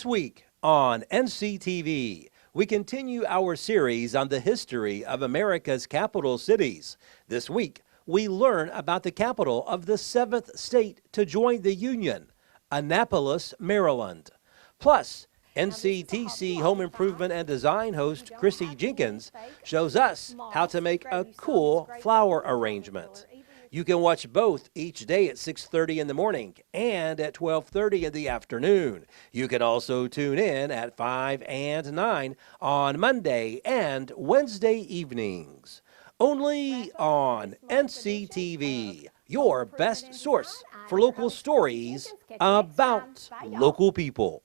This week on NCTV, we continue our series on the history of America's capital cities. This week, we learn about the capital of the 7th state to join the Union, Annapolis, Maryland. Plus, NCTC home improvement and design host Chrissy Jenkins shows us how to make a cool flower arrangement. You can watch both each day at 6:30 in the morning and at 12:30 in the afternoon. You can also tune in at 5 and 9 on Monday and Wednesday evenings. Only on NCTV, your best source for local stories about local people.